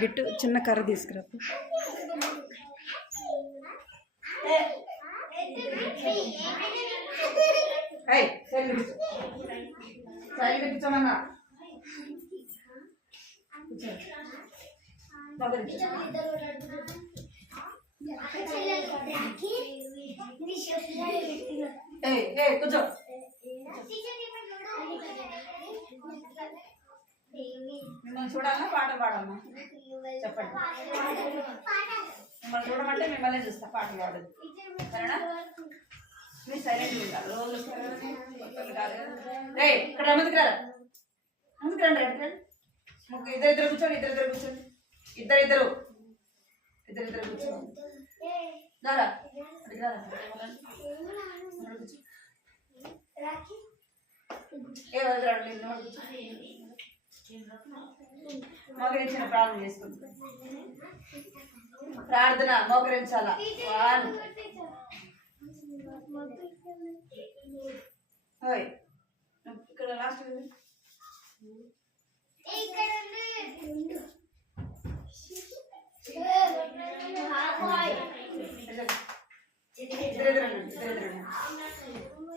Bit చిన్న కర్ర తీసుకురా. కూర్చోమన్నా కూర్చో. మిమ్మల్ని చూడాలన్నా పాటలు పాడమ్మా చెప్పండి. మిమ్మల్ని చూడమంటే మిమ్మల్ని చూస్తా, పాటలు పాడదు సరేనా? మీరు సైలెంట్ ఉండాలి రోజు. ఇక్కడ ముందుకు రా, ముందుకు రండి. ఇద్దరు కూర్చోండి, ఇద్దరు కూర్చోండి, ఇద్దరు కూర్చోండి. దారా అడిగి రారా మోకరించిన ప్రార్థన చేసుకుంటాం. ప్రార్థన మోకరించాలా. ఇక్కడ లాస్ట్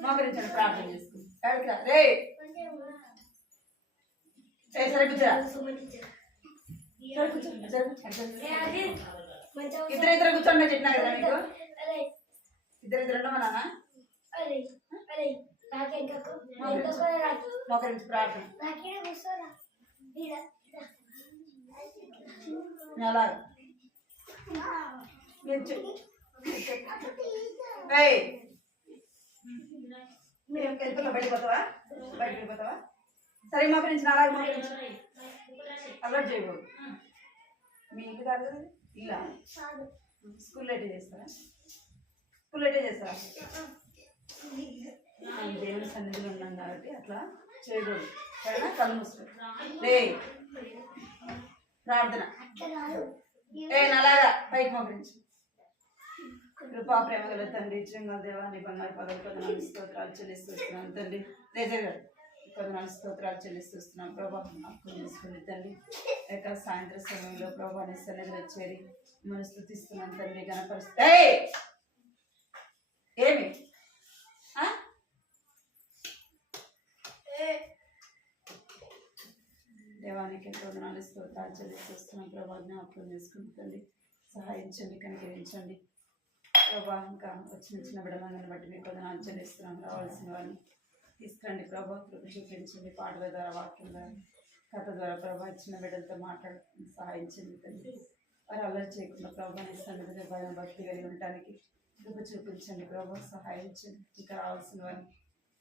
మోకరించండి, ప్రార్థన చేసుకుంటాం. సరే కూర్చోరా. ఇద్దరు కూర్చోండి చెప్పినా కదా మీకు. ఇద్దరు ఉండమా నాన్న? మోకరించి ప్రార్థన అలాగే బయటపోతావా? బయటపోతావా? సరే మోకరించి అలాగే మోకరించి అలర్ట్ చేయకూడదు. మీ ఇంటి కాదు కదా ఇలా స్కూల్లో ఎట్టే చేస్తారా? స్కూల్లో ఎట్టే చేస్తారా? దేవుని సన్నిధిలో ఉన్నాం కాబట్టి అట్లా చేయకూడదు సరేనా? కళ్ళు మూసుకో. ప్రార్థన అలాగా పైకి మోకరించి. కృపా ప్రేమ గల తండ్రి, చిరంగా దేవా నీ బంగారు పదవి 14 స్తోత్రాలు చెల్లిస్తున్నాం తండ్రి. రేజర్ గారు 14 స్తోత్రాలు చెల్లిస్తున్నాం ప్రభా. అప్పు చేసుకుని తండ్రి యొక్క సాయంత్రం సమయంలో ప్రభా నీ సన్నిధిలో చేరి మనం స్తుతిస్తున్నాం తండ్రి. కనపరుస్తే ఏమి దేవానికి 14 స్తోత్రాలు చెల్లిస్తున్నాం ప్రభా. జ్ఞాపకం చేసుకుంటుంది, సహాయించండి, కనికరించండి ప్రభా. ఇంకా వచ్చిన చిన్న బిడ్డలందరిని బట్టి మీకు 14 చెల్లిస్తున్నాం. రావాల్సిన వారిని తీసుకురండి ప్రభా. కృప చూపించండి, పాటల ద్వారా, వాక్యం ద్వారా, కథ ద్వారా ప్రభా. చిన్న బిడ్డలతో మాట్లాడుతుంది, సహాయించండి తండ్రి. వారు అల్లరి చేయకుండా ప్రభా నీ సన్నిధిలో భయం భక్తి కలిగి ఉండటానికి కృప చూపించండి ప్రభా. సహాయించండి. ఇంకా రావాల్సిన వారిని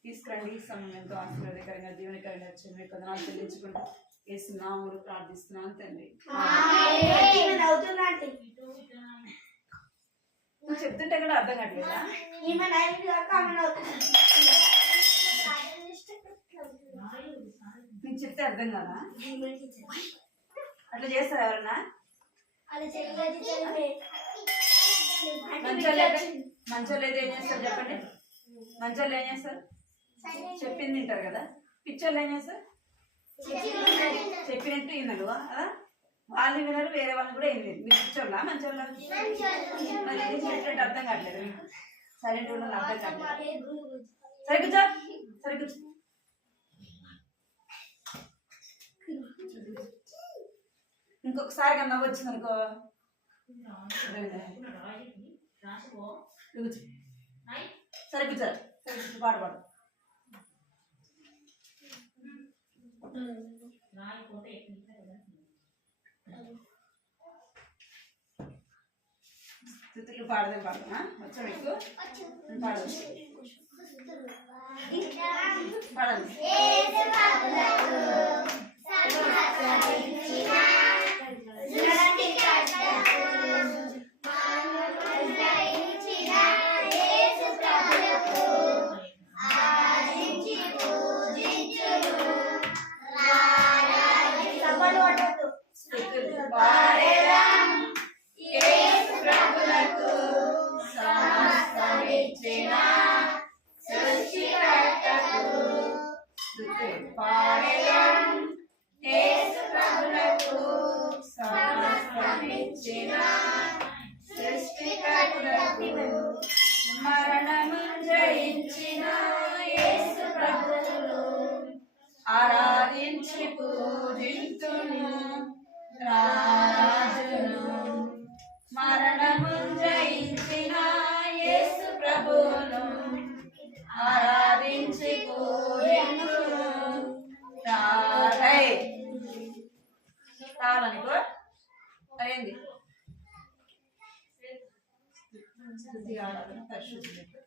తీసుకురండి. ఈ సమయం ఎంతో ఆశీర్వాదకరంగా దీవెనకరంగా వచ్చి మీకు 14 చెల్లించుకుంటూ యేసు నామములో ప్రార్థిస్తున్నాను తండ్రి. నువ్వు చెప్తుంటే కూడా అర్థం కావట్లేదా? నీకు చెప్తే అర్థం కాదా? అట్లా చేస్తారా ఎవరన్నా? మంచోళ్ళు అయితే ఏం చేస్తారు చెప్పండి? మంచోళ్ళు ఏం చేస్తారు? చెప్పింది తింటారు కదా. పిచ్చోళ్ళు ఏం చేస్తారు? చెప్పినట్టు వినరు కదా. వాళ్ళు వినరు, వేరే వాళ్ళు కూడా ఏం లేదు. మీరు పిచ్చోళ్ళా మంచోళ్ళ? మరి చెప్పినట్టు అర్థం కావట్లేదు మీకు. సైలెంట్ ఉన్న అర్థం కావట్లేదు. సరే కూర్చో, సరే కూర్చో. ఇంకొకసారి కన్నా వచ్చింది అనుకో సరే కూర్చో. సరే పాట పాడు. స్థుతులు పాడదే పాడదా? వచ్చా మీకు? పాడదు పాడండి. యేసును రాజును మరణము జయించిన యేసు ప్రభువును ఆరాధించి పూజించును కావాలనుకో అయింది. స్తుతి ఆరాధన పరిశుద్ధునికి,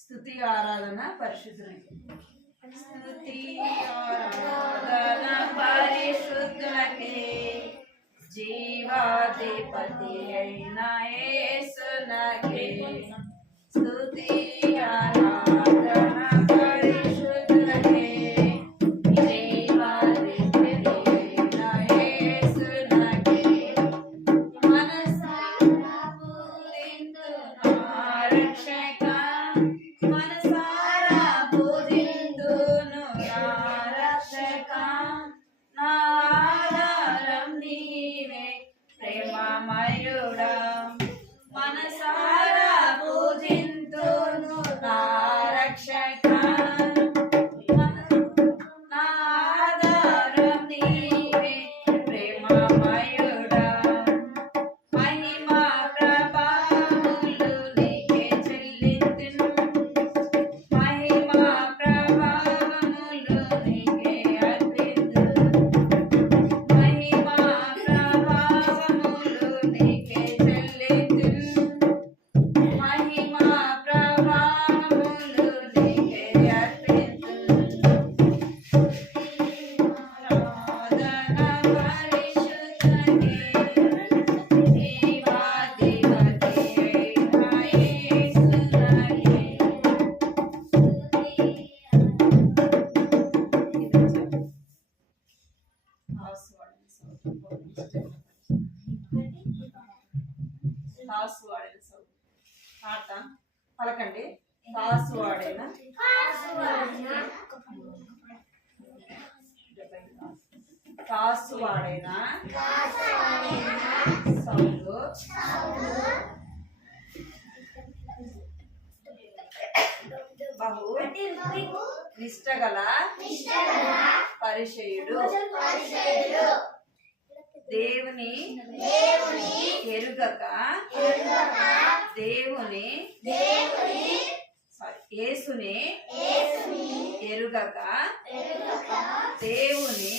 స్తుతి ఆరాధన పరిశుద్ధునికి, స్తుతి ఆరాధన పరిశుద్ధునికి, జీవాధిపతి అయిన యేసునకే స్తుతి ఆరాధన పరిశుద్ధునికి, పలకండి. కాసువాడైన సౌలు బహు నిష్టగల పరిచయుడు, దేవుని ఎరుగక యేసుని ఎరుగక దేవుని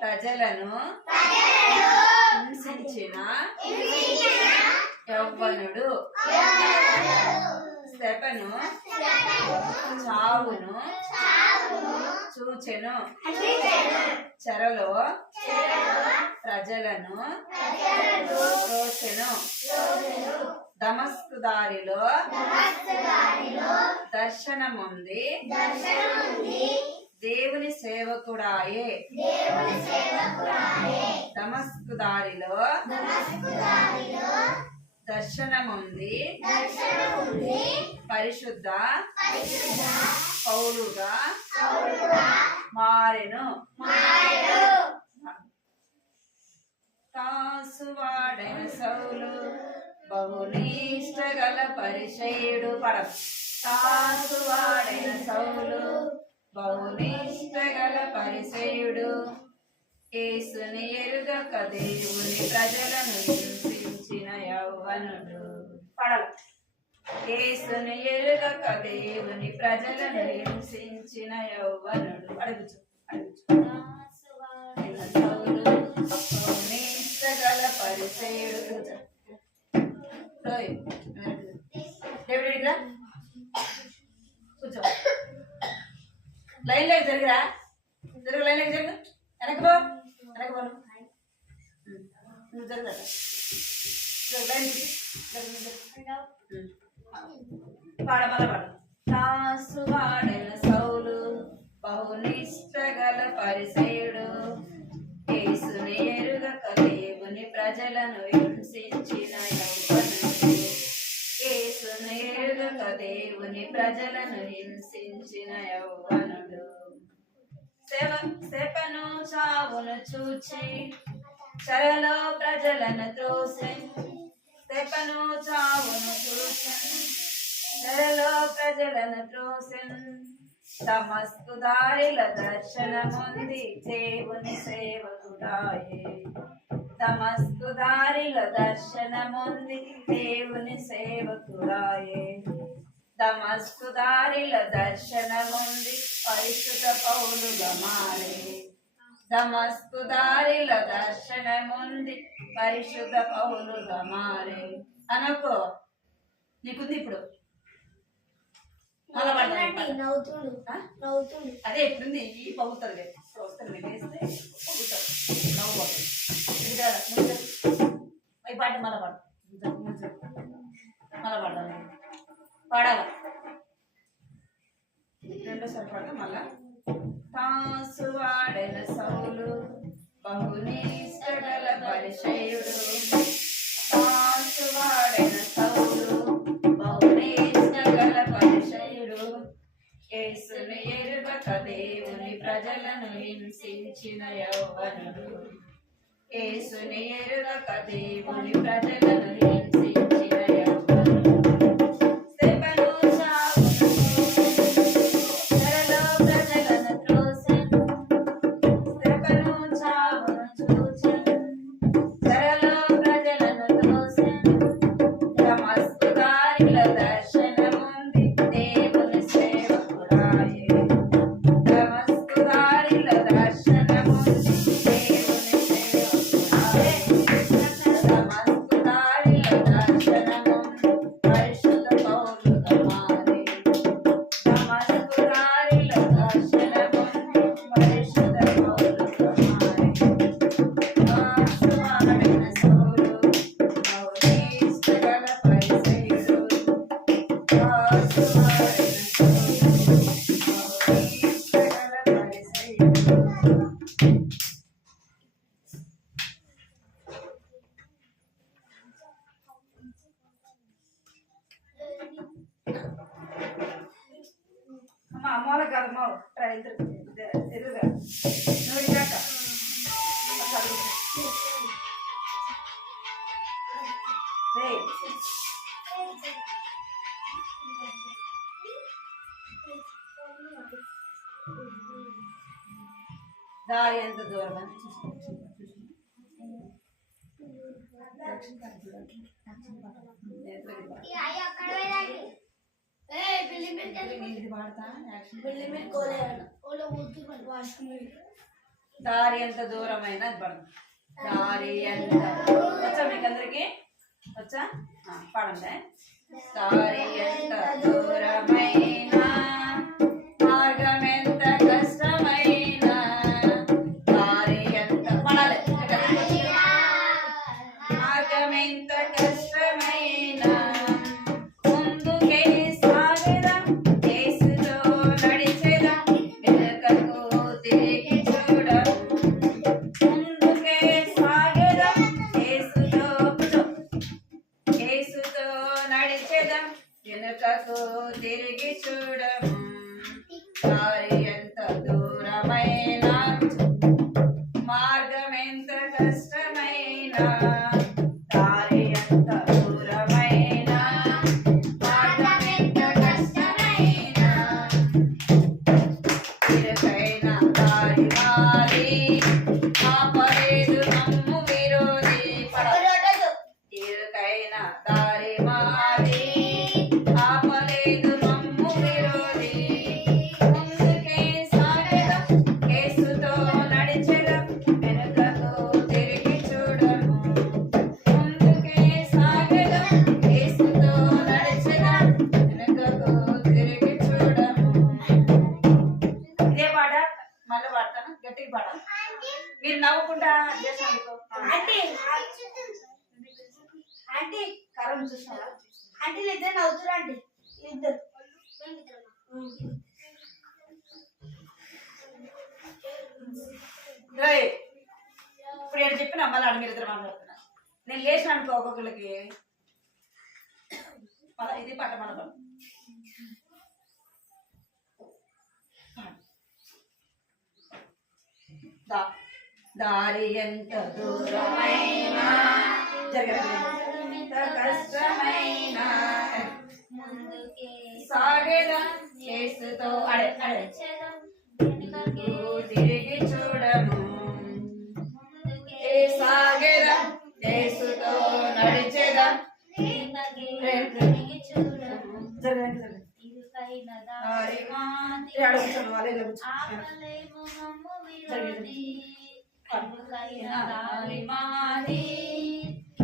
ప్రజలను హింసించిన యవ్వనుడు స్తెఫను చావును చూచెను, చెరలో ప్రజలను రోచెను, దమస్కు దారిలో దర్శనముంది దేవుని సేవకుడాయే, దమస్కు దారిలో దర్శనముంది పరిశుద్ధ పౌలుగా మారెను. కాసువాడైన సౌలు బహునిష్టగల పరిచయుడు. కాసువాడైన సౌలు బహునిష్టగల పరిచయుడు, యేసుని ఎరుగక దేవుని ప్రజలను హింసించిన యవ్వనుడు. యేసుని ఎరుగక దేవుని ప్రజలను హింసించిన యవ్వనుడు. సౌలు బహునిష్టగల పరిచయుడు. కూర్చో, లైన్ లేక జరిగిరా, లైన్ లేక జరుగు, వెనక్కి పో, నువ్వు జరుగుతా కాసువాడైన సౌలు బహునిష్టగల పరిచయుడు, యేసుని ఎరుగక దేవుని ప్రజలను హింసించిన యవ్వనుడు, యేసుని ఎరుగక దేవుని ప్రజలను హింసించిన యవ్వనుడు. స్తెఫను చావును చూచి చెరలో ప్రజలను త్రోసెను, స్తెఫను చావును చూచెను, చెరలో ప్రజలను త్రోసెను, తమస్కు దారిల దర్శనముంది దేవుని సేవకుడాయే. తమస్కు దారిల దర్శనముంది దేవుని సేవకుడాయే. తమస్కు దారిల దర్శనముంది పరిశుద్ధ పౌలుగా మారే. తమస్కు దారిల దర్శనముంది పరిశుద్ధ పౌలుగా మారే. అనుకో నీకుంది ఇప్పుడు. అదే ఎప్పుడుంది ఈ పగుతుంది వస్తుంది వేస్తే పగుతుంది నవ్వుతుంది. ఈ పాట మళ్ళా పాడు మళ్ళా పాడాలి పాడాల రెండోసారి పాడతా మళ్ళా. తాసు వాడెన సౌలు బహునిష్టగల పరిచయుడు. తాసు వాడెన సౌలు బహునిష్టగల పరిచయుడు. యేసును ఎరుగక దేవుని ప్రజలను హింసించిన యౌవనుడు. యేసుని ఎరుగక దేవుని ప్రజలను హింసించిన యౌవనుడు. స్తెఫను చెరలో ప్రజలను త్రోసెను. స్తెఫను చావును చూచి చెరలో ప్రజలను త్రోసెను. దమస్కు దారిల దర్శనముంది దేవుని సేవకుడాయే. దమస్కు దారిల దర్శనముంది దేవుని సేవకుడాయే. దమస్కు దారిల దర్శనముంది పరిశుద్ధ పౌలుగా మారే. దమస్కు దారిల దర్శనముంది పరిశుద్ధ పౌలుగా మారే. తాసు వాడెన సౌలు బహునిష్టగల పరిచయుడు. తాసు వాడెన సౌలు బహునిష్టగల పరిచయుడు. అమ్మ అమ్మోళ్ళ కాదమ్మా ఎదురుగా నోడిగాక దారి ఎంత దూరం అని దారి ఎంత దూరమైనా పడదు. దారి ఎంత వచ్చా మీకు అందరికి వచ్చా పడండి. దారి ఎంత దూరమైనా మార్గం ఎంత కష్టమైనా. దారి ఎంత పడాలి. మార్గం ఎంత కష్టమైనా ముందుకే సాగెదం. యేసుతో నడిచెదం. వెనుకకు తిరిగి చూడం. ముందుకే సాగెదం. యేసుతో నడిచెదం. వెనుకకు తిరిగి చూడము. దారి ఎంత దూరమైనా మార్గం ఎంత కష్టమైనా. దారి ఎంత దూరమైనా మార్గం ఎంత కష్టమైనా. ఇరుకైన దారి మారి ఆపలేదు నమ్ము విరోధి. ఇరుకైన దారి మారి ఆపలేదు నమ్ము విరోధి. ముందుకే సాగెదం. యేసుతో నడిచెదం. వెనుకకు తిరిగి చూడము. ముందుకే సాగెదం. యేసుతో నడిచెదం. వెనుకకు తిరిగి చూడము. ఇదే పాట మళ్ళీ పాడతాను గట్టిగా పాడ. మీరు నవ్వుకుంటా చేసాను ఆంటీ కరం చూసారా. ఆంటీ ఇద్దరు నవ్వుతురా. ఆంటీ ఇద్దరు ఇప్పుడు నేను చెప్పిన మళ్ళీ ఆడ మీరు ఇద్దరు మాట్లాడుతున్నా. నేను లేచిన అనుకో ఒక్కొక్కరికి మళ్ళీ ఇది పాట మన దారి ఎంత దూరమైనా ఎంత కష్టమైనా సాగెదం. యేసుతో తిరిగి చూడము సాగేదం యేసుతో నడిచేదం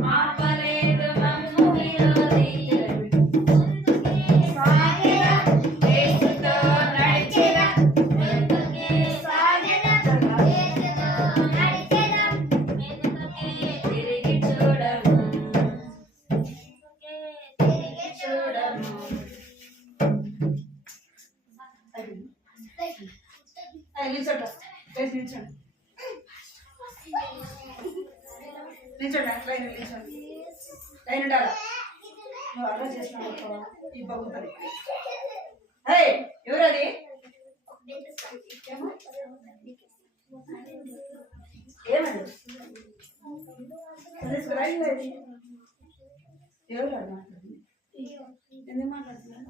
ఆపలేదు మమ్ము విరోధి నిల్చోండి లైన్ ఉండాలి నువ్వు అలా చేసినావు ఈ బాగుంటుంది ఎవరది ఏమది ఎవరు మాట్లాడుతుంది ఎందుకు మాట్లాడుతున్నా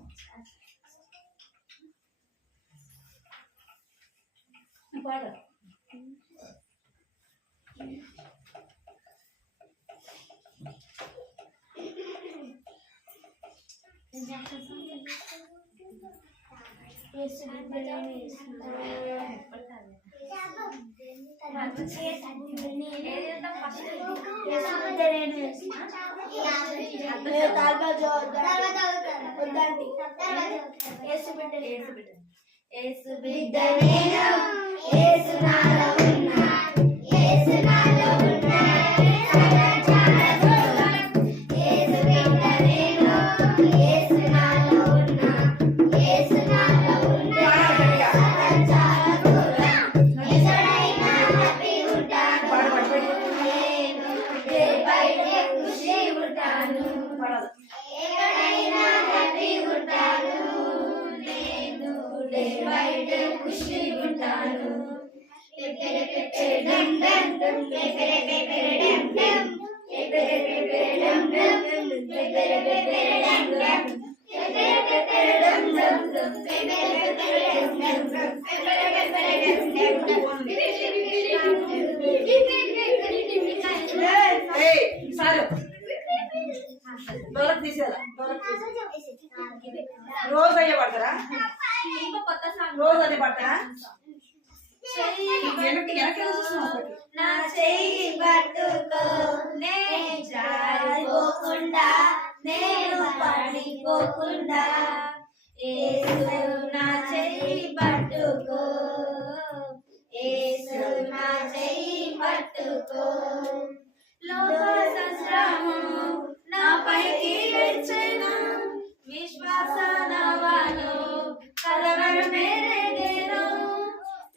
పాడ యేసు బిడ్డ నేను యేసు నాలో ఉన్నా యేసు నాలో ఉన్నా సదాచార దూరం యేసు బిడ్డ నేను యేసు నాలో ఉన్నా యేసు నాలో ఉన్నా సదాచార దూరం ఎక్కడైనా హ్యాపీ ఉంటాను నేను బయట ఖుషి ఉంటాను ఎక్కడైనా హ్యాపీ ఉంటాను బయట ఖుషి ఉంటాను పెపెరే పెపెరే డమ్ డమ్ పెపెరే పెపెరే డమ్ డమ్ పెపెరే పెపెరే డమ్ డమ్ పెపెరే పెపెరే డమ్ డమ్ పెపెరే పెపెరే డమ్ డమ్ పెపెరే పెపెరే డమ్ డమ్ పెపెరే పెపెరే డమ్ డమ్ సారు డోలక్ తీసేయాలా రోజు అయ్యే పడతారా రోజు అదే పడతారా నా చెయ్యి పట్టుకో నే జారిపోకుండా నేను పడిపోకుండా యేసు నా చెయ్యి పట్టుకో యేసు నా చెయ్యి పట్టుకో లోక సంశ్రమం నాపైకి వచ్చెను విశ్వాస నవాను కలవరం మెరేగెను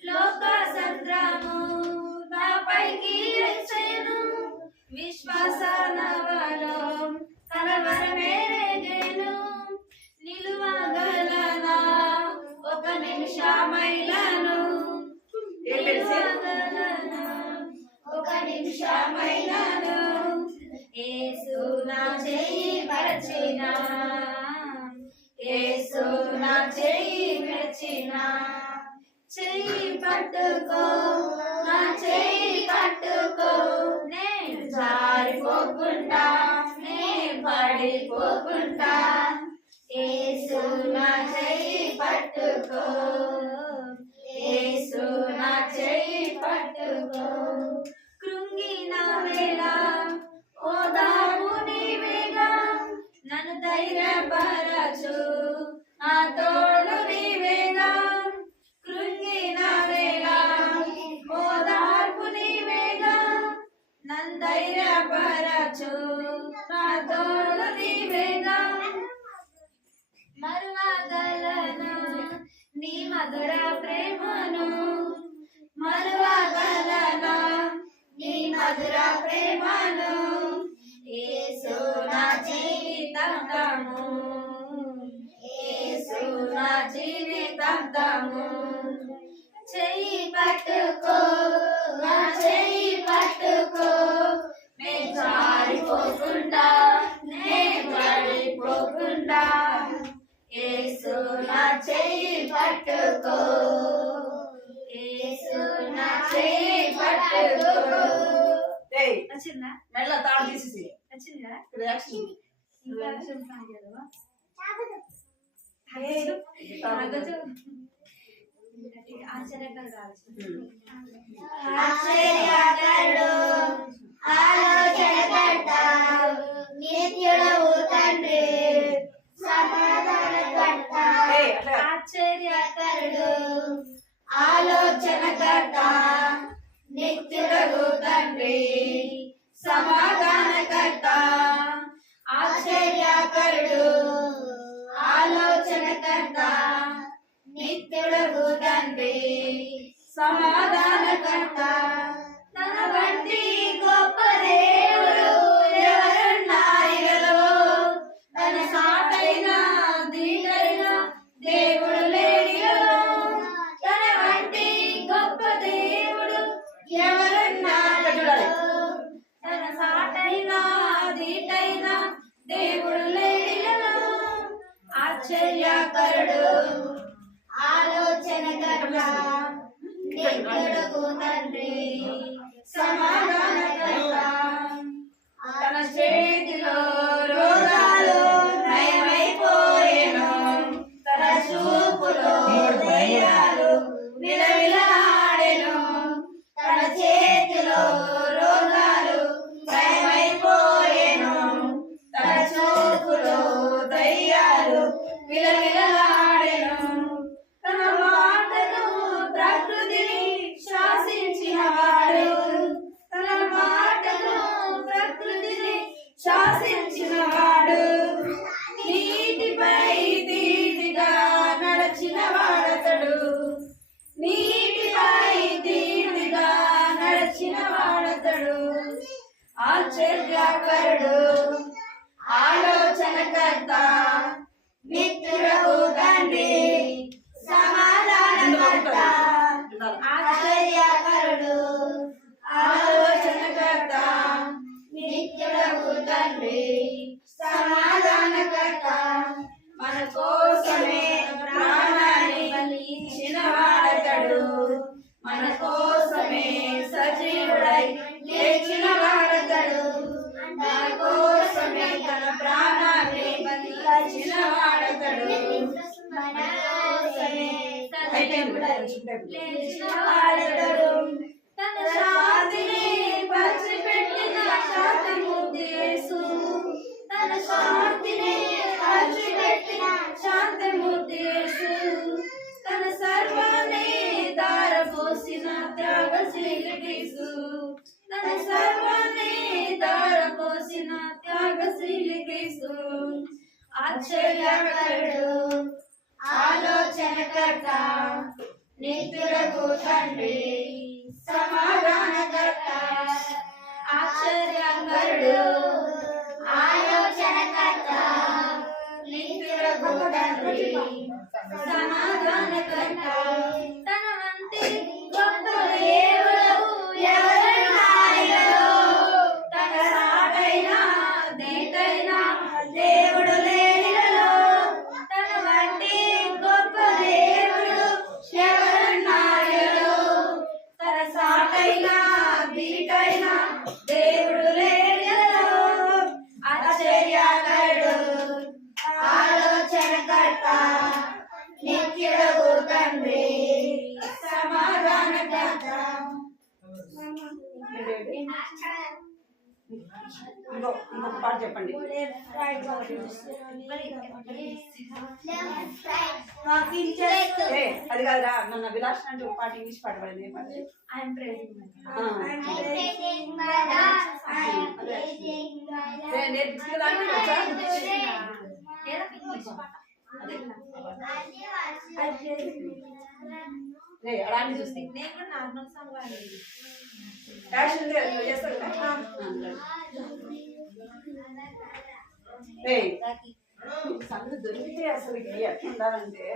లోక సంద్రము నాపైకి వచ్చెను విశ్వాస నవాను కలవరం మెరేగెను నిలువగలనా ఒక నిమిషమైలను నిలువగలనా ఒక నిమిషమైలను యేసు నా చెయ్యి పరచిన యేసు నా చెయ్యి విడిచిన చెయ్యి పట్టుకో నా చెయ్యి పట్టుకో నేను జారిపోకుండా నే పడిపోకుండా యేసు నా చెయ్యి పట్టుకో యేసు నా చెయ్యి పట్టుకో కృంగిన వేళ ఓదాము నీవేగా నన్ను ధైర్యపరచు ఆ తోడు నీవేగా కృంగిన వేళ ఓదార్పు నీవేగా నన్ను ధైర్యపరచు ఆ తోడు నీవేగా మరువగలను నీ మధుర ప్రేమను మరువగలనా నీ మధుర ప్రేమను యేసు నా జీవితాంతము యేసు నా జీవితాంతము చెయ్యి పట్టుకో నా చెయ్యి పట్టుకో నే జారిపోకుండా నే పడిపోకుండా యేసు నా చెయ్యి పట్టుకో యేసు నా చెయ్యి పట్టుకో వచ్చిందా మెల్ల తాడు తీసేసి వచ్చిందా రియాక్షన్ ఆశ్చర్యకరుడు ఆలోచనకర్త నిత్యుడవు తండ్రి సమాధానకర్త ఆశ్చర్యకరుడు ఆలోచనకర్త నిత్యుడవు తండ్రి సమాధానకర్త ఆశ్చర్యకరుడు ఆలోచనకర్త నిత్యుడవు తండ్రి సమాధానకర్త తన వంటి గొప్ప దేవుడు ఎవరున్నారిగలో తన సాటైన దీటైన దేవుడు లేడిగలో తన వంటి గొప్ప దేవుడు ఎవరున్నారిగలో తన సాటైన దీటైన దేవుడు లేడిగలో ఆశ్చర్యకరుడు ఆలోచనకర్త నిత్యుడగు తండ్రి సమాధానకర్త తన చేతిలో రోగాలు నయమైపోయెను తన చూపులో దయ్యాలు విలవిలాడెను తన చేతిలో రోగాలు నయమైపోయెను తన చూపులో దయ్యాలు విలవిలాడెను తన మాటను ప్రకృతిని శాసించినవాడు తన మాటను ప్రకృతిని శాసించినవాడు నీటిపై ధీటిగా నడచిన వాడతడు నీటిపై ధీటిగా నడచిన వాడతడు ఆశ్చర్యకరుడు ఆలోచనకర్త నిత్యుడవు తండ్రి సమాధానకర్త ఆశ్చర్యకరుడు ఆలోచనకర్త నిత్యుడవు తండ్రి సమాధానకర్త మన కోసమే ప్రాణాన్ని ఇచ్చిన వాడతడు మన కోసమే సజీవుడై లేచిన వాడతడు మన కోసమే తన ప్రాణాన్ని ఇచ్చిన వాడతడు మన కోసమే లేచిన వాడతడు తన శాంతిని పంచిపెట్టిన శాంతిమూర్తి యేసు తన శాంతిని పంచిపెట్టిన శాంతిమూర్తి యేసు తన సర్వాన్ని దారపోసిన త్యాగశీలి యేసు తన సర్వాన్ని దారపోసిన త్యాగశీలి యేసు ఆశ్చర్యకరుడు ఆలోచనకర్త నిత్యుడగు తండ్రి సమాధానకర్త ఆశ్చర్యకరుడు ఆలోచనకర్త నిత్యుడగు తండ్రి సమాధానకర్త తన వంటి గొప్ప దేవుడు ఎవరున్నారిగలో తన సాటైన దీటైన దేవుడు లేనిగలో తన వంటి గొప్ప దేవుడు ఎవరున్నారిగలో తన సాటైన దీటైన దేవుడు లేనిగలో ఆశ్చర్యకరుడు ఆలోచనకర్త నిత్యుడగు తండ్రి సమాధానకర్త ఇంకొక పాట చెప్పండి అది కాదురా మన విలాస్ అంటే ఒక పాట ఇంగ్లీష్ పాట పడింది ఏ పాట అలాంటి చూస్తే ఫ్యాషన్ చేస్తారు కదా సందు దొరికితే అసలు ఎట్లా ఉండాలంటే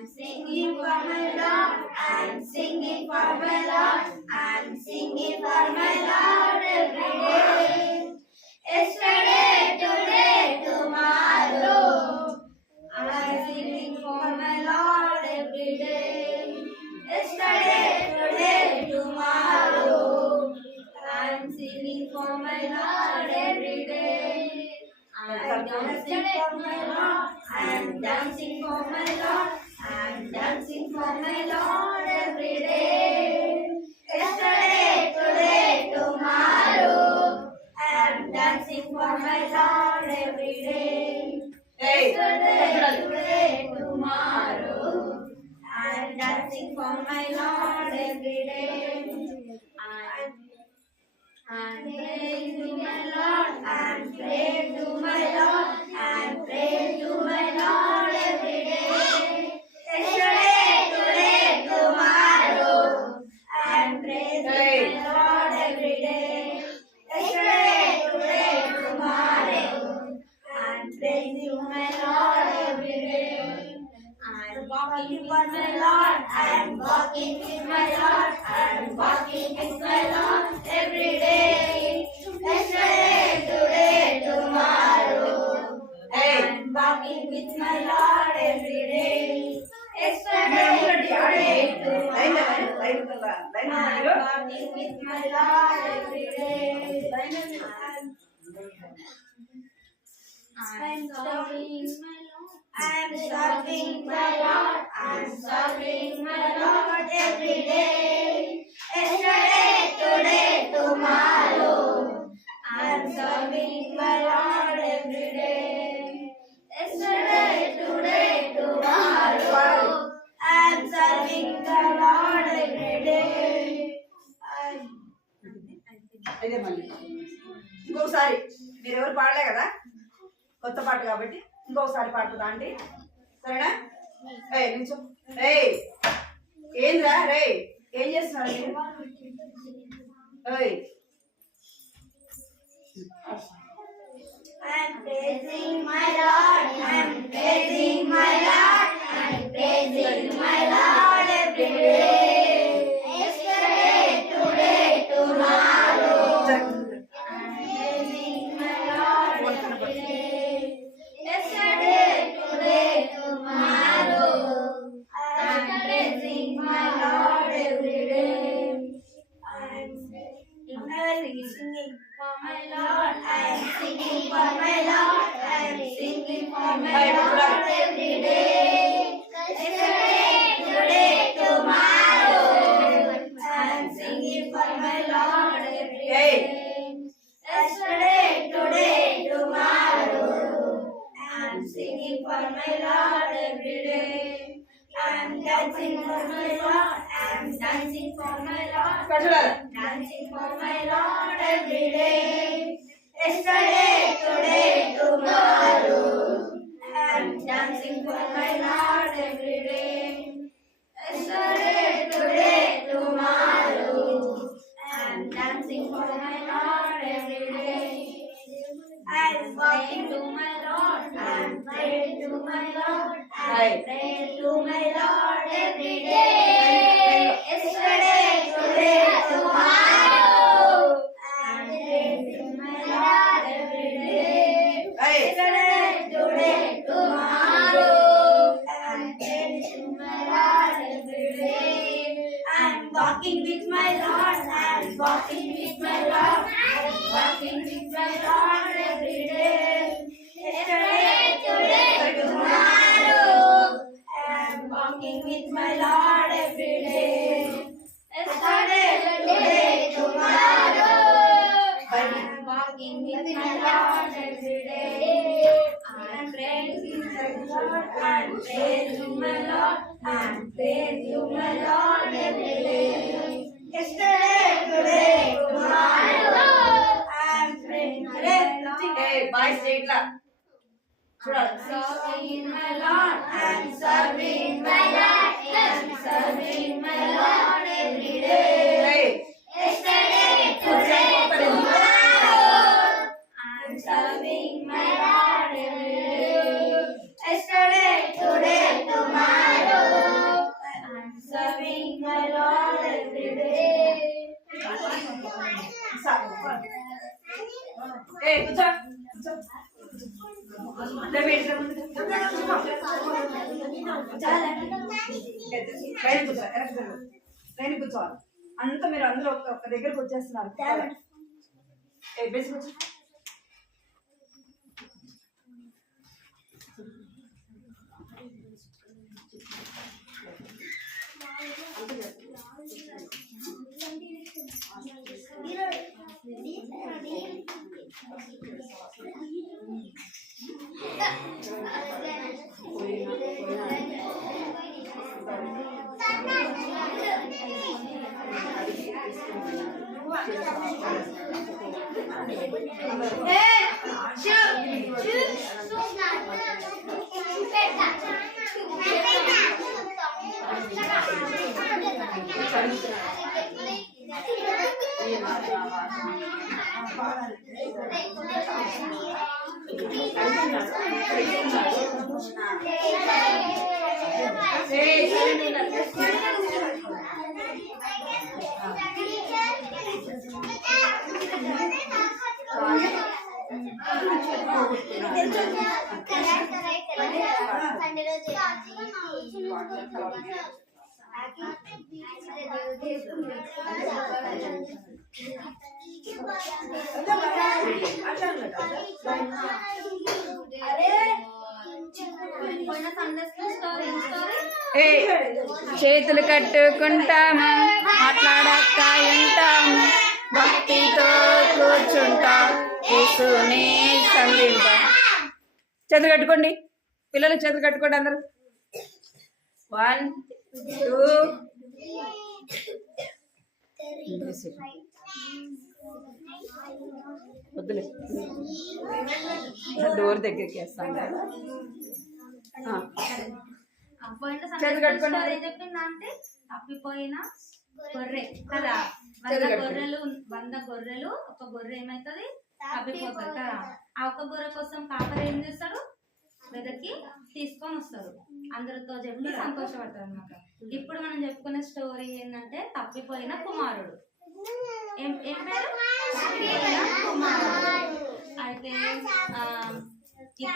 I'm singing for my Lord. I'm singing for my Lord. I'm singing for my Lord every day. Yesterday, today, tomorrow. I'm singing for my Lord every day. Yesterday, today, tomorrow. I'm singing for my Lord every day. I'm dancing for my Lord. I'm dancing for my Lord. I'm dancing for my Lord every day. Yesterday, today, tomorrow. I'm dancing for my Lord every day. Yesterday, today, tomorrow. I'm dancing for my Lord every day. I'm praying to my Lord. I'm praying to my Lord. I'm praying to my Lord every day. Yesterday, today, tomorrow. I'm praying to my Lord every day. Yesterday, today, tomorrow. I'm praying to my Lord every day. I'm walking with my Lord. I'm walking with my Lord. I'm walking with my Lord every day. Yesterday, today, tomorrow. I'm walking with my Lord every day. Yesterday, today, tomorrow. I'm walking with my Lord every day. I'm serving my Lord. I'm serving my Lord. I'm serving my Lord every day. Yesterday, today, tomorrow. I'm serving my Lord every day. Yesterday, today, tomorrow. I'm serving the Lord every day. అదే మళ్ళీ ఇంకొకసారి మీరు ఎవరు పాడలే కదా కొత్త పాట కాబట్టి ఇంకొకసారి పాడుతుందా అండి సరేనా నించో ఏంద్రా రే ఏం చేస్తున్నారు మీరు I'm praising my Lord. I'm praising my Lord. I'm praising my Lord every day. Yesterday, today, tomorrow. I'm praising my Lord every day. Yesterday, today, tomorrow. I'm praising my Lord every day. I'm singing for my Lord. I'm singing for my Lord. I'm singing for my Lord every day. Yesterday, today, tomorrow. I'm singing for my Lord every day. Yesterday, today, tomorrow. I'm singing for my Lord every day. I'm dancing for my Lord. I'm dancing for my Lord. Dancing for my Lord every day. Yesterday, today, tomorrow. I'm dancing for my Lord every day. Yesterday, today, tomorrow. I'm dancing for my Lord every day. I'm walking to my Lord. I'm praying to my Lord. I'm praying to my Lord every day. Yesterday, today, tomorrow. I'm praying to my Lord every day. Yesterday, today, tomorrow. I'm praying to my Lord every day. I'm walking with my Lord. I'm walking with my Lord. I'm walking with my Lord every day. Yesterday, today, tomorrow. I'm walking with my Lord every day. Yesterday, today, tomorrow. I'm walking with my Lord every day. I'm praising my Lord. I'm praising my Lord. I'm praising my Lord every day. Yesterday, today, tomorrow. I'm praying. Boys ఇట్లా చూడాలి Serving my Lord. I'm serving my Lord. I'm serving my Lord every day. Yesterday, today, tomorrow. I'm serving my Lord every day. Yesterday, today, tomorrow. కూర్చో train కూర్చోవాలి అంతా మీరు అందరూ ఒక దగ్గరకు వచ్చేస్తున్నారు బేసి కూర్చో చేతులు కట్టుకుంటాము మాట్లాడక ఉంటాము భక్తితో కూర్చుంటాం యేసుని సంధింప చేతులు కట్టుకోండి పిల్లలు చేతులు కట్టుకోండి అందరూ 1 2 వద్దులే డోర్ దగ్గరికి వేస్తాను చేతులు కట్టుకోండి ఏం చెప్పిందంటే తప్పిపోయిన గొర్రె కదా 100 గొర్రెలు ఒక గొర్రె ఏమైతుంది తప్పిపోతుంది కదా ఆ ఒక్క గొర్రె కోసం కాపరి ఏం చేస్తాడు వెదకి తీసుకొని వస్తారు అందరితో చెప్పి సంతోషపడతారు అనమాట ఇప్పుడు మనం చెప్పుకునే స్టోరీ ఏంటంటే తప్పిపోయిన కుమారుడు ఏం పేరు తప్పిపోయిన కుమారుడు అయితే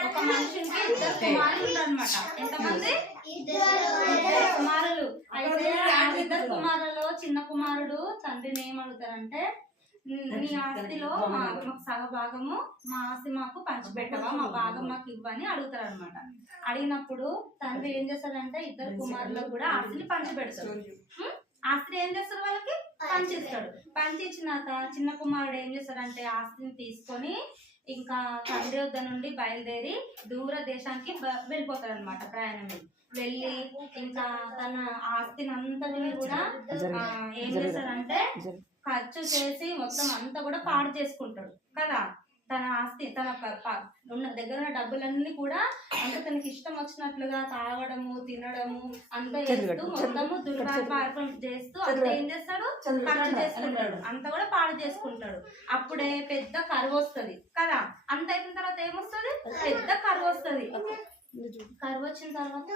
ఒక మనిషికి 2 కుమారులు అనమాట ఎంతమంది 2 కుమారులు అయితే ఆ 2 కుమారులలో చిన్న కుమారుడు తండ్రిని ఏమడుగుతారంటే నీ ఆస్తిలో మాకు సగభాగము మా ఆస్తి మాకు పంచిపెట్టవా మా భాగం మాకు ఇవ్వని అడుగుతారు అనమాట అడిగినప్పుడు తండ్రి ఏం చేస్తాడంటే 2 కుమారులకు కూడా ఆస్తిని పంచిపెడతాడు ఆస్తిని ఏం చేస్తారు వాళ్ళకి పంచిస్తాడు పంచిచ్చినాక చిన్న కుమారుడు ఏం చేస్తాడంటే ఆస్తిని తీసుకొని ఇంకా తండ్రి వద్ద నుండి బయలుదేరి దూర దేశానికి వెళ్ళిపోతాడు అనమాట ప్రయాణం వెళ్ళి ఇంకా తన ఆస్తిని అంతటిని కూడా ఏం చేస్తాడంటే ఖర్చు చేసి మొత్తం అంతా కూడా పాడు చేసుకుంటాడు కదా తన ఆస్తి తన దగ్గర ఉన్న డబ్బులన్నీ కూడా అంత తనకి ఇష్టం వచ్చినట్లుగా తాగడము తినడము అంతా చేస్తూ మొత్తము దుర్వ్యాపారం చేస్తూ అంత ఏం చేస్తాడు ఖర్చు చేసుకుంటాడు అంతా కూడా పాడు చేసుకుంటాడు అప్పుడే పెద్ద కరువు వస్తుంది కదా అంత అయిపోయిన తర్వాత ఏమొస్తుంది పెద్ద కరువు వస్తుంది కరువు వచ్చిన తర్వాత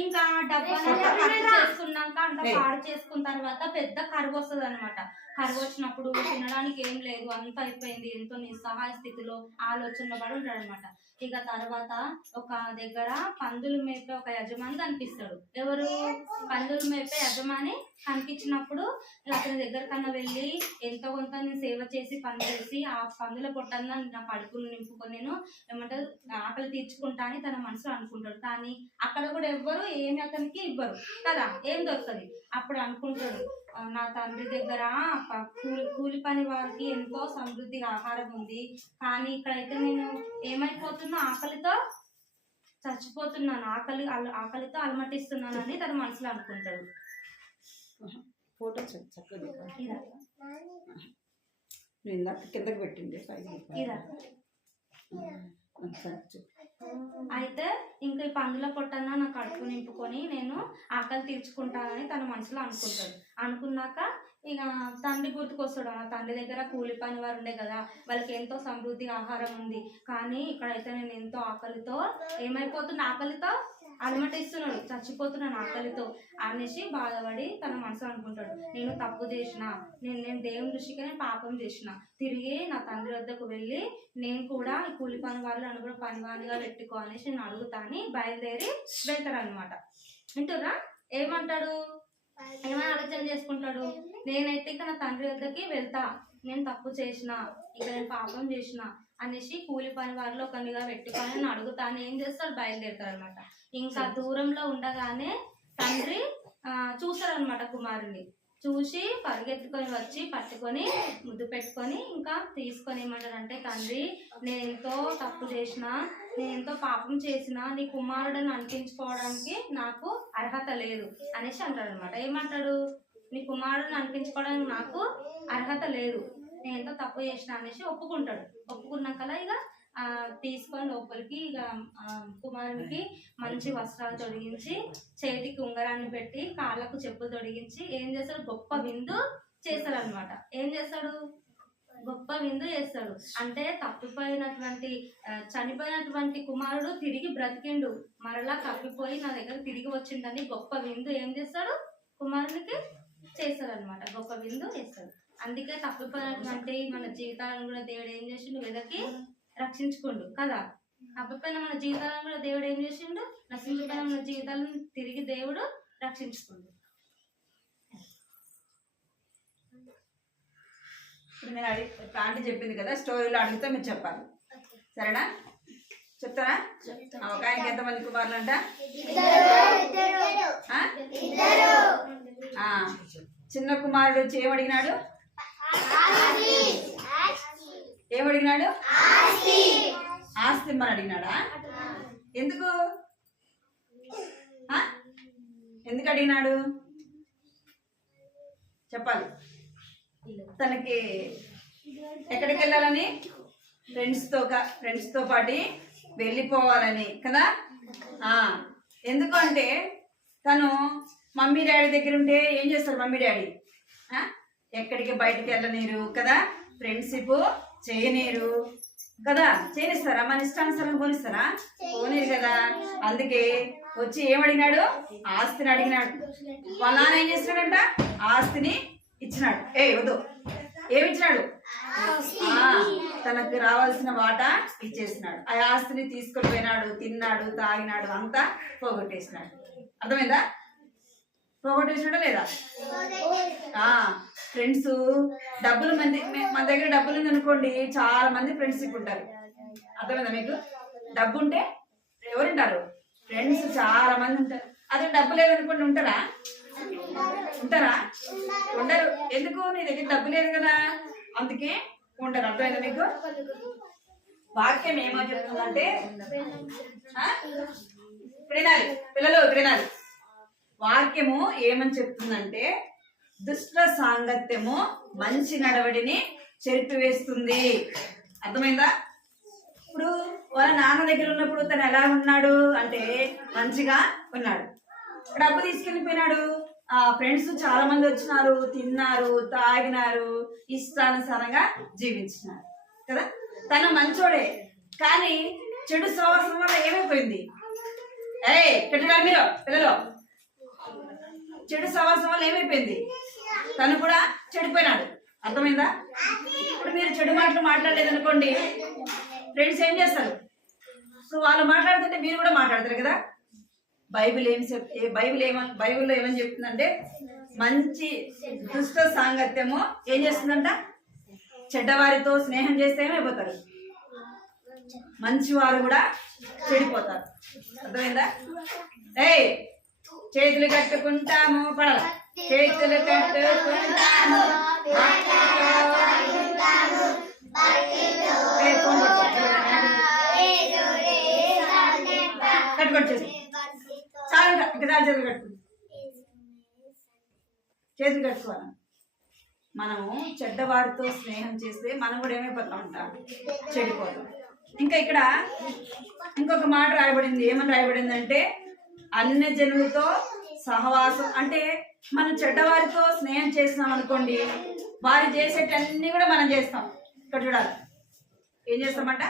ఇంకా డబ్బంతా ఖర్చు చేసుకున్నాక అంత పాడు చేసుకున్న తర్వాత పెద్ద కరువు వస్తుంది అనమాట కరువు వచ్చినప్పుడు తినడానికి ఏం లేదు అంత అయిపోయింది ఎంతో నిస్సహాయ స్థితిలో ఆలోచనలో పడి ఉంటాడు అనమాట ఇక తర్వాత ఒక దగ్గర పందులు మేపే ఒక యజమాని కనిపిస్తాడు ఎవరు పందులు మేపే యజమాని కనిపించినప్పుడు అతని దగ్గర కన్నా వెళ్ళి ఎంతో కొంత నేను సేవ చేసి పని చేసి ఆ పందుల పొట్టన్నా నా కడుపును నింపుకొని నేను ఏమంటారు ఆకలి తీర్చుకుంటా అని తన మనసులో అనుకుంటాడు కానీ అక్కడ కూడా ఎవ్వరు ఏమి అతనికి ఇవ్వరు కదా ఏం దొరుకుతుంది అప్పుడు అనుకుంటాడు నా తండ్రి దగ్గర కూలి పని వారికి ఎంతో సమృద్ధిగా ఆహారం ఉంది కానీ ఇక్కడైతే నేను ఏమైపోతున్నా ఆకలితో చచ్చిపోతున్నాను ఆకలితో అలమటిస్తున్నానని తన మనసులో అనుకుంటాడు ఫోటో చక్కగా ఇందాక కిందకి పెట్టింది అయితే ఇంకా ఈ పందుల పొట్టన్నా నా కడుపు నింపుకొని నేను ఆకలి తీర్చుకుంటానని తన మనసులో అనుకుంటాడు అనుకున్నాక ఇక తండ్రి గుర్తుకొస్తాడు. ఆ తండ్రి దగ్గర కూలి పని వారు ఉండే కదా, వాళ్ళకి ఎంతో సమృద్ధి ఆహారం ఉంది, కానీ ఇక్కడైతే నేను ఎంతో ఆకలితో ఏమైపోతున్నా, ఆకలితో అలమటిస్తున్నాడు, చచ్చిపోతున్నాను ఆకలితో అనేసి బాధపడి తన మనసు అనుకుంటాడు. నేను తప్పు చేసిన, నేను దేవుని దృష్టికి నేను పాపం చేసిన, తిరిగి నా తండ్రి వద్దకు వెళ్ళి నేను కూడా ఈ కూలి పని వాళ్ళని కూడా పనివానిగా పెట్టుకో అనేసి నేను అడుగుతా అని బయలుదేరి వెళ్తారనమాట. వింటుర్రా? ఏమంటాడు, ఏమైనా ఆలోచన చేసుకుంటాడు, నేనైతే ఇక నా తండ్రి వద్దకి వెళ్తా, నేను తప్పు చేసిన, ఇక నేను పాపం చేసిన అనేసి కూలి పని వారిలో ఒకరిగా పెట్టుకొని నేను అడుగుతాను. ఏం చేస్తాడు, బయలుదేరుతాడు అనమాట. ఇంకా దూరంలో ఉండగానే తండ్రి చూస్తారనమాట కుమారుని. చూసి పరిగెత్తుకొని వచ్చి పట్టుకొని ముద్దు పెట్టుకొని ఇంకా తీసుకొని ఏమంటారంటే, తండ్రి నేను ఎంతో తప్పు చేసిన, నేను ఎంతో పాపం చేసిన, నీ కుమారుడిని అనిపించుకోవడానికి నాకు అర్హత లేదు అనేసి అంటాడు అనమాట. ఏమంటాడు, నీ కుమారుడిని అనిపించుకోవడానికి నాకు అర్హత లేదు, నేను ఎంతో తప్పు చేసిన అనేసి ఒప్పుకుంటాడు. ఒప్పుకున్నాకలా ఇక తీసుకొని లోపలికి ఇక కుమారునికి మంచి వస్త్రాలు తొడిగించి, చేతికి ఉంగరాన్ని పెట్టి, కాళ్ళకు చెప్పులు తొడిగించి ఏం చేస్తాడు, గొప్ప విందు చేస్తాడు అనమాట. ఏం చేస్తాడు, గొప్ప విందు చేస్తాడు. అంటే తప్పిపోయినటువంటి చనిపోయినటువంటి కుమారుడు తిరిగి బ్రతికిండు, మరలా తప్పిపోయి నా దగ్గర తిరిగి వచ్చిందని గొప్ప విందు ఏం చేస్తాడు, కుమారునికి చేస్తాడు అనమాట. గొప్ప విందు చేస్తాడు. అందుకే తప్పిపోయినటువంటి మన జీవితాలను కూడా దేవుడు ఏం చేసిండు, వెదకి రక్షించుకోండు కదా. తప్పిపోయిన మన జీవితాలను కూడా దేవుడు ఏం చేసిండు, నశించిపోయిన మన జీవితాలను తిరిగి దేవుడు రక్షించుకోండు. ఇప్పుడు నేను ఆంటీ చెప్పింది కదా, స్టోరీలో అడిగితే మీరు చెప్పాలి, సరేనా? చెప్తారా? ఒక ఆయనకి ఎంతమంది కుమారులు అంట? చిన్న కుమారుడు వచ్చి ఏమడిగినాడు, ఏమడిగినాడు? ఆస్తి ఇమ్మని అడిగినాడా? ఎందుకు ఎందుకు అడిగినాడు చెప్పాలి. తనకి ఎక్కడికి వెళ్ళాలని, ఫ్రెండ్స్తో పాటు వెళ్ళిపోవాలని కదా. ఎందుకు అంటే తను మమ్మీ డాడీ దగ్గర ఉంటే ఏం చేస్తారు, మమ్మీ డాడీ ఎక్కడికి బయటికి వెళ్ళనీరు కదా, ఫ్రెండ్షిప్ చేయనీరు కదా. చేయనిస్తారా? మన ఇష్టానుసారం పోనిస్తారా? పోనీరు కదా. అందుకే వచ్చి ఏమడిగినాడు, ఆస్తిని అడిగినాడు. వాళ్ళ నాన్న ఏం చేస్తున్నాడంట, ఆస్తిని ఇచ్చినాడు. వద్దు, ఏమిచ్చినాడు, తనకు రావాల్సిన వాటా ఇచ్చేసినాడు. ఆ ఆస్తిని తీసుకొని పోయినాడు, తిన్నాడు, తాగినాడు, అంతా పోగొట్టేసినాడు. అర్థమైందా? పోగొట్టేసినాడా లేదా? ఫ్రెండ్స్ డబ్బులు మన దగ్గర డబ్బులు ఉంది అనుకోండి, చాలా మంది ఫ్రెండ్షిప్ ఉంటారు. అర్థమైందా మీకు? డబ్బు ఉంటే ఎవరుంటారు, ఫ్రెండ్స్ చాలా మంది ఉంటారు. అదే డబ్బు లేదనుకోండి, ఉంటారా? ఉండరు. ఎందుకు? నీ దగ్గర డబ్బు లేదు కదా, అందుకే ఉంటారు. అర్థమైందా మీకు? వాక్యం ఏమో చెప్తుందంటే, వినాలి పిల్లలు, వినాలి. వాక్యము ఏమని చెప్తుందంటే, దుష్ట సాంగత్యము మంచి నడవడిని చెరిపివేస్తుంది. అర్థమైందా? ఇప్పుడు వాళ్ళ నాన్న దగ్గర ఉన్నప్పుడు తను ఎలా ఉన్నాడు అంటే మంచిగా ఉన్నాడు. డబ్బు తీసుకెళ్ళిపోయినాడు, ఫ్రెండ్స్ చాలా మంది వచ్చినారు, తిన్నారు, తాగినారు, ఇష్టానుసారంగా జీవించినారు కదా. తను మంచోడే, కానీ చెడు సహవాసం వల్ల ఏమైపోయింది, పెట్టారు మీరు పిల్లలు, చెడు సహవాసం వల్ల ఏమైపోయింది, తను కూడా చెడిపోయినాడు. అర్థమైందా? ఇప్పుడు మీరు చెడు మాటలు మాట్లాడలేదనుకోండి, ఫ్రెండ్స్ ఏం చేస్తారు, ఇప్పుడు వాళ్ళు మాట్లాడుతుంటే మీరు కూడా మాట్లాడతారు కదా. బైబిల్లో ఏమని చెప్తుందంటే, మంచి దుష్ట సాంగత్యము ఏం చేస్తుందంట, చెడ్డవారితో స్నేహం చేస్తే ఏమైపోతారు, మంచివారు కూడా చెడిపోతారు. అర్థమైందా? చేతులు కట్టుకుంటాము, పడాల, చేతులు కట్టుకుంటాము, కట్టుకోండి, చాలా ఇంకా చేతులు కట్టుకుంటాం, చేతులు కట్టుకోవాలి. మనము చెడ్డవారితో స్నేహం చేస్తే మనం కూడా ఏమైపోతాం అంట, చెడిపోతాం. ఇంకా ఇక్కడ ఇంకొక మాట రాయబడింది. ఏమని రాయబడింది అంటే, అన్య జనులతో సహవాసం అంటే మనం చెడ్డవారితో స్నేహం చేస్తున్నాం అనుకోండి, వారు చేసేటన్నీ కూడా మనం చేస్తాం. ఇక్కడ చూడాలి, ఏం చేస్తామంట,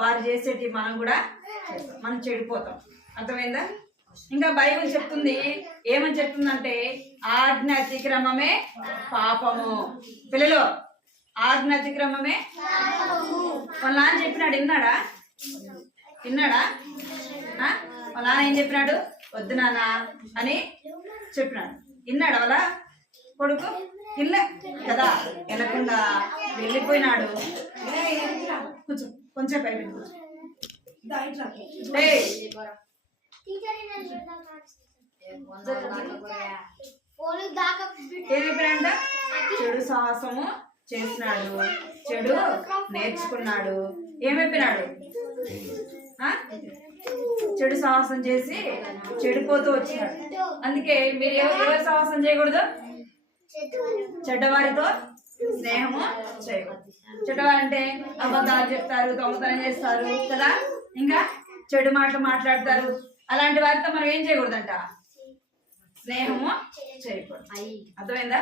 వారు చేసేటి మనం కూడా చేస్తాం, మనం చెడిపోతాం. అర్థమైందా? ఇంకా బైబిల్ చెప్తుంది, ఏమని చెప్తుందంటే ఆజ్ఞ అతిక్రమమే పాపము. పిల్లలు, ఆజ్ఞ అతిక్రమమే. వాళ్ళ నాన్న చెప్పినాడు, విన్నాడా? వాళ్ళ నాన్న ఏం చెప్పినాడు? వద్దు నాన్న అని చెప్పినాడు. విన్నాడు వాళ్ళ కొడుకు? ఇల్లే కదా, వెళ్ళకుండా వెళ్ళిపోయినాడు. కూర్చో, కొంచెం పైకి కూర్చో. ఏమైపోయినాడంట? చెడు సాహసము చేసినాడు, చెడు నేర్చుకున్నాడు. ఏమైపోయినాడు? చెడు సాహసం చేసి చెడిపోతూ వచ్చినాడు. అందుకే మీరు ఎవరు సాహసం చేయకూడదు? చెడ్డవారితో స్నేహము చేయకూడదు. చెడ్డవారంటే అబద్ధాలు చెప్తారు, దొంగతనం చేస్తారు కదా, ఇంకా చెడు మాటలు మాట్లాడతారు. అలాంటి వారితో మనం ఏం చేయకూడదంట? స్నేహము చేయకూడదు. అర్థమైందా?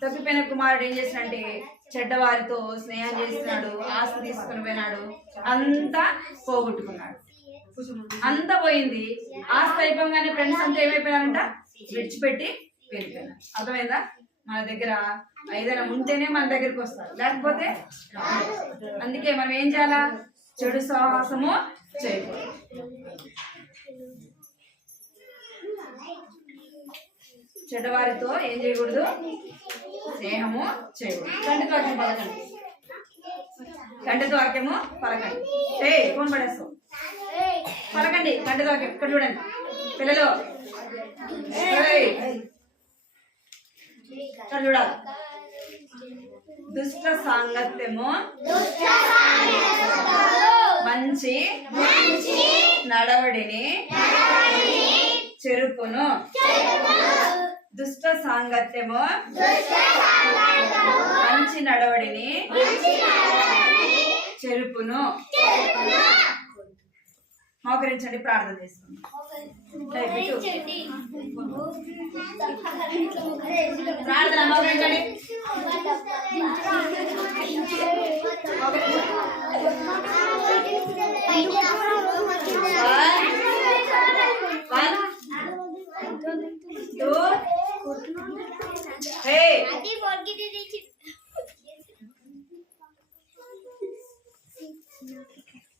తప్పిపోయిన కుమారుడు ఏం చేసినంటే చెడ్డవారితో స్నేహం చేస్తున్నాడు, ఆస్తి తీసుకుని పోయినాడు, అంతా పోగొట్టుకున్నాడు. అంతా పోయింది. ఆస్తి అయిపోగానే ఫ్రెండ్స్ అంతా ఏమైపోయినారంట? విడిచిపెట్టి వెళ్ళిపోయినారు. అర్థమైందా? మన దగ్గర ఏదైనా ఉంటేనే మన దగ్గరికి వస్తారు, లేకపోతే అందుకే మనం ఏం చేయాలా? చెడు సాహసము చేయకూడదు. చెడ్డవారితో ఏం చేయకూడదు? స్నేహము చేయకూడదు. కంటితో వాక్యం పలకండి, కంటితో వాక్యము పలకండి. ఫోన్ పడేస్తాం, పలకండి కంటితో వాక్యం. ఇక్కడ చూడండి పిల్లలు, ఇక్కడ చూడాలి. దుష్ట సాంగత్యము మంచి నడవడిని చెరుపును. దుష్ట సాంగత్యము మంచి నడవడిని చెరుపును. మోకరించండి, ప్రార్థన చేసుకుందాం. ప్రార్థన మోకరించండి.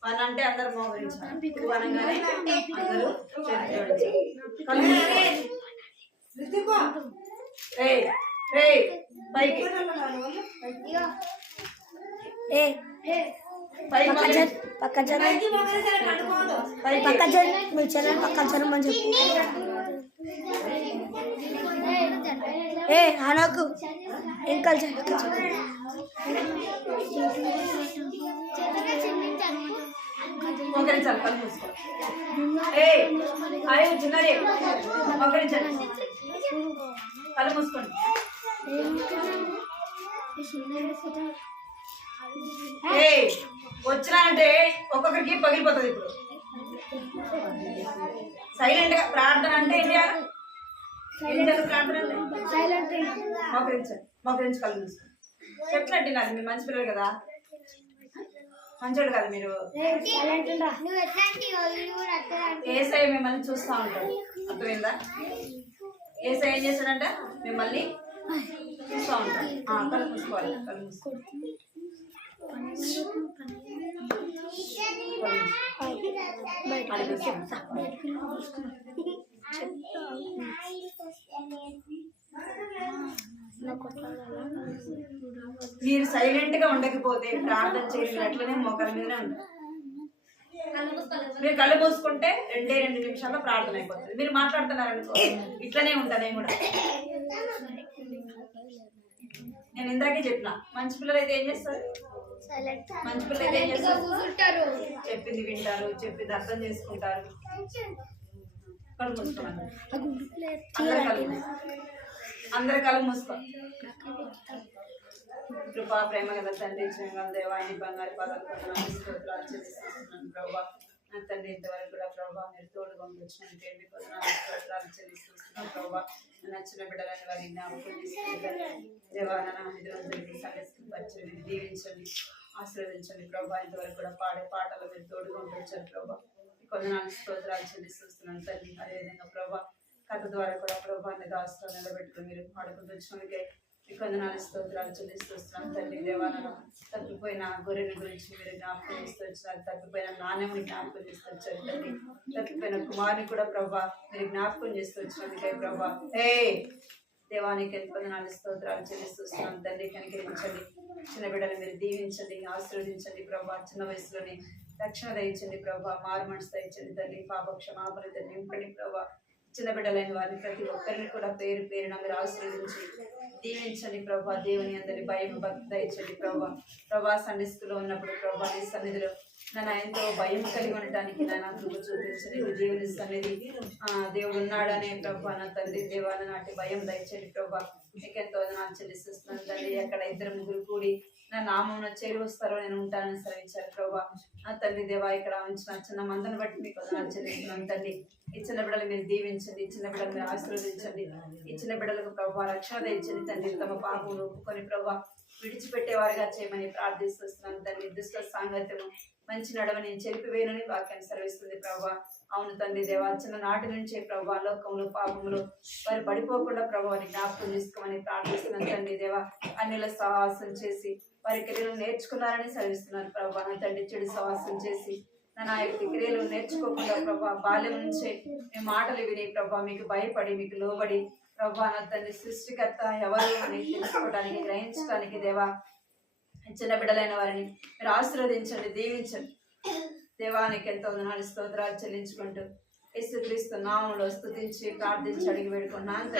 వన్ అంటే అందరు మోకరించాలి. అనగానే అందరూ పైకి అనకు ఇంకా మోకరించాలి, కళ్ళు మూసుకో. అరే చిన్నది మోకరించండి, కళ్ళు మూసుకోండి. వచ్చినా అంటే ఒక్కొక్కరికి పగిలిపోతుంది. ఇప్పుడు సైలెంట్ గా ప్రార్థన అంటే ఏం చేయాలి? ప్రార్థన అంటే మోకరించి కళ్ళు మూసుకోండి. చెప్పినట్టు నాకు మీరు మంచి పిల్లలు కదా, మంచోడు కదా మీరు. ఏసఐ మిమ్మల్ని చూస్తూ ఉంటాడు. అర్థమైందా? ఏసఐ ఏం చేస్తాడంట? మిమ్మల్ని చూస్తూ ఉంటాడు. కళ్ళు మూసుకోవాలి, కళ్ళు మూసుకోవాలి. మీరు సైలెంట్ గా ఉండకపోతే ప్రార్థన చేయలేదు, అట్లనే మోకాల మీదనే ఉంటారు. మీరు కళ్ళు మూసుకుంటే 2 నిమిషాల్లో ప్రార్థన అయిపోతుంది. మీరు మాట్లాడుతున్నారనుకో ఇట్లనే ఉంటా నేను కూడా. నేను ఇందాకే చెప్పిన, మంచి పిల్లలు అయితే ఏం చేస్తారు? మంచి పిల్లలు అయితే ఏం చేస్తారు? చెప్పింది వింటారు, చెప్పింది అర్థం చేసుకుంటారు. కళ్ళు మూసుకోండి, అందరు కళ్ళు మూసుకో. కృపా ప్రేమ గల తండ్రి, దేవా, బంగారు పదాలు చెల్లిస్తున్నాను ప్రభావ. నా తండ్రి ఇంతవరకు కూడా ప్రభావ మీరు తోడుగా వచ్చినట్టు మీకు వందనాలు చెల్లిస్తున్నాం ప్రభావ. నచ్చిన బిడ్డలని వారి జ్ఞాపకం తీసుకుంటారు దేవా. ఇది రోజులకి సందర్శించి దీవించండి, ఆశీర్వదించండి ప్రభావ. ఇంతవరకు కూడా పాడే పాటలు మీరు తోడుగా వచ్చారు ప్రభావ. కొందనాలు స్తోత్రాలు చెల్లిస్తున్నాను తండ్రి. అదేవిధంగా ప్రభావ కథ ద్వారా కూడా ప్రభావాన్ని దాస్తూ నిలబెట్టుకుని మీరు పాడుకుంటూ వచ్చినందుకే ఈ కొందనాలు స్తోత్రాలు చెల్లిస్తున్నాను తండ్రి. దేవాలను తప్పిపోయిన గొర్రెని గురించి మీరు జ్ఞాపకం చేస్తూ వచ్చినారు. తప్పిపోయిన నాణ్యముని జ్ఞాపకం చేస్తూ వచ్చారు తండ్రి. తప్పిపోయిన కుమారుని కూడా ప్రభా మీరు జ్ఞాపకం చేస్తూ వచ్చినందుకే ప్రభా. హే దేవానికి ఎంతో వందనాలు స్తోత్రాలు చెల్లిస్తున్నాను తండ్రి. కనికరించండి, చిన్న బిడ్డలు మీరు దీవించండి, ఆశీర్వదించండి ప్రభా. చిన్న వయసులోనే రక్షణ దయించండి ప్రభా. మారు మనసు దయించండి తండ్రి. పాప క్షమాపణ నింపండి ప్రభా. చిన్న బిడ్డలైన వారిని ప్రతి ఒక్కరిని కూడా పేరు పేరున మీరు ఆశీర్వదించి దీవించండి ప్రభా. దేవుని అందరి భయం భక్తి దయచండి ప్రభా. ప్రభా సండే స్కూల్లో ఉన్నప్పుడు ప్రభా నీ సన్నిధిలో నన్ను ఎంతో భయం కలిగి ఉండటానికి నన్ను కృప చూపించండి. దేవుని సన్నిధి దేవుడు ఉన్నాడనే ప్రభా. నా తండ్రి దేవాల నాటి భయం దయచండి ప్రభా. మీకు ఎంతో వందనాలు చెల్లిస్తున్నాను తండ్రి. అక్కడ 2-3 కూడి నా నామమున చేరి వస్తారో నేను ఉంటానని సెలవిచ్చారు ప్రభా. నా తండ్రి దేవా ఇక్కడ ఉంచిన చిన్న మందను బట్టి మీకు వందనాలు చెల్లిస్తున్నాను తండ్రి. ఈ చిన్న బిడ్డలు మీరు దీవించండి, ఈ చిన్న బిడ్డలు మీరు ఆశీర్వదించండి. ఈ చిన్న బిడ్డలకు ప్రభా రక్షణ తెచ్చండి తండ్రి. తమ పాపములు ఒప్పుకొని ప్రభా విడిచిపెట్టేవారుగా చేయమని ప్రార్థిస్తున్నాను తండ్రి. దుష్ట సాంగత్యము మంచి నడవని చెరిపివేయనని వాక్యాన్ని సెలవిస్తుంది ప్రభా. అవును తండ్రి దేవా, చిన్న నాటి నుంచే ప్రభా లోకములు పాపములు వారు పడిపోకుండా ప్రభావాన్ని జ్ఞాపకం చేసుకోమని ప్రార్థిస్తున్నాను తండ్రి దేవా. అన్నిల సహవాసం చేసి వారి క్రియలు నేర్చుకున్నారని సెలవిస్తున్నారు ప్రభా. నా తండ్రి చెడు సహవాసం చేసి నా యొక్క క్రియలు నేర్చుకోకుండా ప్రభా బాల్యం నుంచే మీ మాటలు విని ప్రభా మీకు భయపడి మీకు లోబడి ప్రభా నా తండ్రి సృష్టికర్త ఎవరు అని తెలుసుకోవడానికి గ్రహించడానికి దేవా చిన్న బిడ్డలైన వారిని మీరు ఆశీర్వదించండి, దీవించండి. దేవానికి ఎంతో వందనాలు స్తోత్రాలు చెల్లించుకుంటూ యేసుక్రీస్తు నామములో స్తుతించి ప్రార్థించి అడిగి వేడుకున్నాను.